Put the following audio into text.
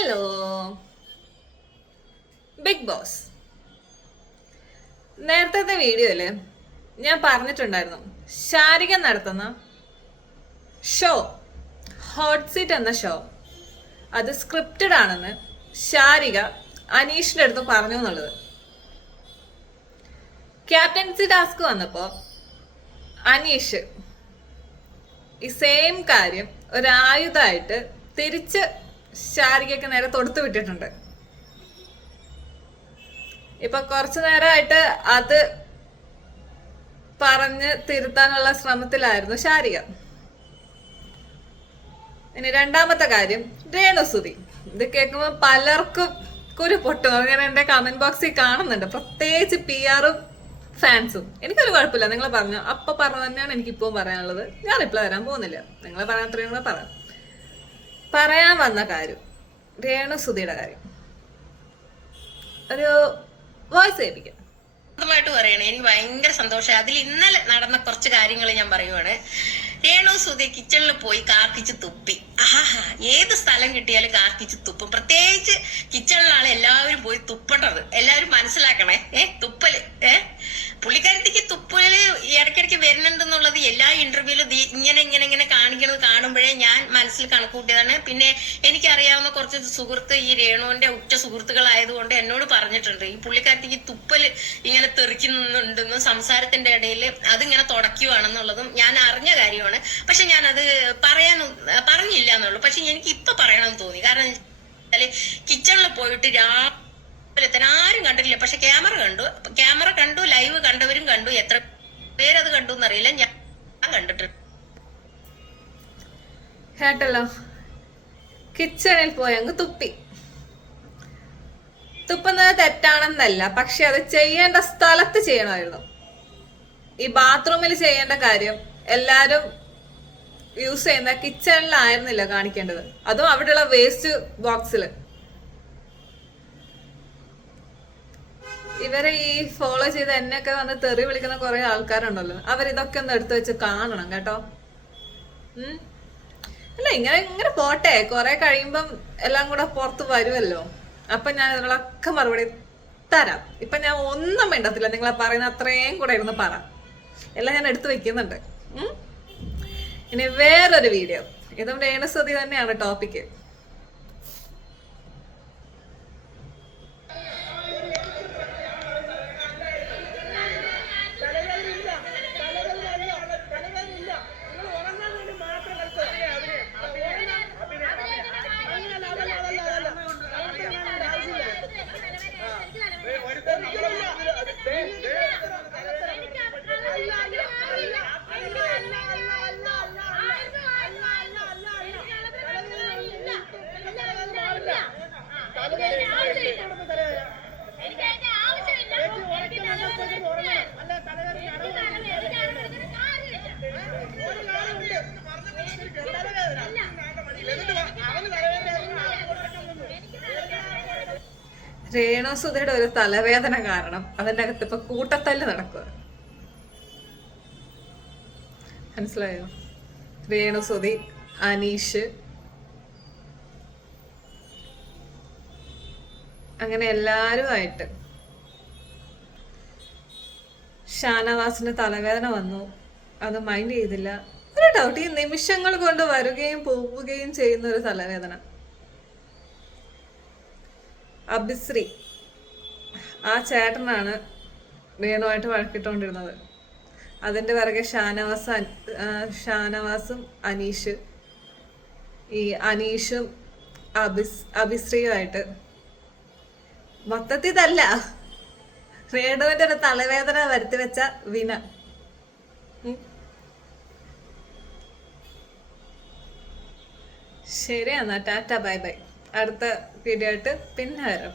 Hello big boss. നേരത്തെ വീഡിയോയില് ഞാൻ പറഞ്ഞിട്ടുണ്ടായിരുന്നു, ശാരിക നടത്തുന്ന ഷോ ഹോട്ട് സീറ്റ് എന്ന ഷോ അത് സ്ക്രിപ്റ്റഡ് ആണെന്ന് ശാരിക അനീഷിന്റെ അടുത്ത് പറഞ്ഞു എന്നുള്ളത്. ക്യാപ്റ്റൻസി ടാസ്ക് വന്നപ്പോ അനീഷ് ഈ സെയിം കാര്യം ഒരായുധമായിട്ട് തിരിച്ച് ശാരികയ്ക്ക് നേരെ തൊടുത്തു വിട്ടിട്ടുണ്ട്. ഇപ്പൊ കുറച്ചു നേരമായിട്ട് അത് പറഞ്ഞ് തിരുത്താനുള്ള ശ്രമത്തിലായിരുന്നു ശാരിക. ഇനി രണ്ടാമത്തെ കാര്യം, രേണുസുതി. ഇത് കേൾക്കുമ്പോൾ പലർക്കും കുരു പൊട്ടും. അങ്ങനെ എന്റെ കമന്റ് ബോക്സിൽ കാണുന്നുണ്ട്, പ്രത്യേകിച്ച് PR-ഉം ഫാൻസും. എനിക്കൊരു കുഴപ്പമില്ല, നിങ്ങൾ പറഞ്ഞു അപ്പൊ പറഞ്ഞു തന്നെയാണ് എനിക്കിപ്പോൾ പറയാനുള്ളത്. ഞാൻ റിപ്ലൈ തരാൻ പോകുന്നില്ല, നിങ്ങൾ പറയാൻ അത്രയും കൂടെ പറയാൻ വന്ന കാര്യം രേണുസുതിയുടെ കാര്യം ഒരു വോയിസ് ഏൽപ്പിക്കാം. ായിട്ട് പറയണേ, എനിക്ക് ഭയങ്കര സന്തോഷം. അതിൽ ഇന്നലെ നടന്ന കുറച്ച് കാര്യങ്ങൾ ഞാൻ പറയുവാണ്. രേണുസുതി കിച്ചണിൽ പോയി കാർക്കിച്ച് തുപ്പി. ആഹാ, ഏത് സ്ഥലം കിട്ടിയാലും കാർക്കിച്ച് തുപ്പും. പ്രത്യേകിച്ച് കിച്ചണിലാണ് എല്ലാവരും പോയി തുപ്പേണ്ടത്. എല്ലാവരും മനസ്സിലാക്കണേ. തുപ്പല് പുള്ളിക്കാരത്തേക്ക് തുപ്പല് ഇടയ്ക്കിടയ്ക്ക് വരുന്നുണ്ടെന്നുള്ളത് എല്ലാ ഇന്റർവ്യൂലും ഇങ്ങനെ കാണിക്കുന്നത് കാണുമ്പോഴേ ഞാൻ മനസ്സിൽ കണക്കൂട്ടിയതാണ്. പിന്നെ എനിക്കറിയാവുന്ന കുറച്ച് സുഹൃത്ത് ഈ രേണുവിന്റെ ഉറ്റ സുഹൃത്തുക്കളായതുകൊണ്ട് എന്നോട് പറഞ്ഞിട്ടുണ്ട്, ഈ പുള്ളിക്കാരത്തേക്ക് തുപ്പല് ഇങ്ങനെ തെറിക്കുന്നുണ്ടെന്നും സംസാരത്തിന്റെ ഇടയിൽ അതിങ്ങനെ തുടയ്ക്കുവാണെന്നുള്ളതും ഞാൻ അറിഞ്ഞ കാര്യമാണ്. പക്ഷെ ഞാനത് പറഞ്ഞില്ല എന്നുള്ളൂ. പക്ഷെ എനിക്ക് ഇപ്പൊ പറയണമെന്ന് തോന്നി. കാരണം കിച്ചണിൽ പോയിട്ട് രാവിലെ തന്നെ ആരും കണ്ടിട്ടില്ല, പക്ഷെ ക്യാമറ കണ്ടു, ലൈവ് കണ്ടവരും കണ്ടു. എത്ര പേരത് കണ്ടു എന്നറിയില്ല, ഞാൻ കണ്ടിട്ടുണ്ട്. കേട്ടല്ലോ, കിച്ചണിൽ പോയി അങ്ങ് തുപ്പി. തുപ്പുന്നത് തെറ്റാണെന്നല്ല, പക്ഷെ അത് ചെയ്യേണ്ട സ്ഥലത്ത് ചെയ്യണമായിരുന്നു. ഈ ബാത്റൂമിൽ ചെയ്യേണ്ട കാര്യം എല്ലാരും യൂസ് ചെയ്യുന്ന കിച്ചണിലായിരുന്നില്ല കാണിക്കേണ്ടത്, അതും അവിടെയുള്ള വേസ്റ്റ് ബോക്സിൽ. ഇവരെ ഈ ഫോളോ ചെയ്ത് എന്നെയൊക്കെ വന്ന് തെറി വിളിക്കുന്ന കുറെ ആൾക്കാരുണ്ടല്ലോ, അവരിതൊക്കെ ഒന്ന് എടുത്തു വെച്ച് കാണണം കേട്ടോ. അല്ല, ഇങ്ങനെ പോട്ടെ, കുറെ കഴിയുമ്പം എല്ലാം കൂടെ പുറത്ത് വരുമല്ലോ. അപ്പൊ ഞാൻ ഇതിനൊക്കെ മറുപടി തരാം. ഇപ്പൊ ഞാൻ ഒന്നും വേണ്ടത്തില്ല, നിങ്ങളെ പറയുന്ന അത്രയും കൂടെ ഇരുന്ന് പറ. എല്ലാം ഞാൻ എടുത്തു വെക്കുന്നുണ്ട്. ഇനി വേറൊരു വീഡിയോ, ഇതും രേണുസുതി തന്നെയാണ് ടോപ്പിക്ക്. രേണുസുതിയുടെ ഒരു തലവേദന കാരണം അതിൻ്റെ അകത്ത് ഇപ്പൊ കൂട്ടത്തല്ല് നടക്കുക. മനസ്സിലായോ? രേണുസുതി, അനീഷ്, അങ്ങനെ എല്ലാരുമായിട്ട്. ഷാനവാസിന് തലവേദന വന്നു, അത് മൈൻഡ് ചെയ്തില്ല. ഒരു ഡൗട്ട്, ഈ നിമിഷങ്ങൾ കൊണ്ട് വരികയും പോവുകയും ചെയ്യുന്ന ഒരു തലവേദന. അഭിശ്രീ, ആ ചേട്ടനാണ് രേണുവായിട്ട് വഴക്കിട്ടുകൊണ്ടിരുന്നത്. അതിന്റെ പിറകെ ഷാനവാസും അനീഷ്, ഈ അനീഷും അഭിശ്രീയുമായിട്ട് മൊത്തത്തിൽ ഇതല്ല, രേണുവിന്റെ ഒരു തലവേദന വരുത്തി വെച്ച വിന. ശരി, എന്നാ ടാറ്റ, ബൈ ബൈ. അടുത്ത വീഡിയോ ആയിട്ട് പിന്നെ വരാം.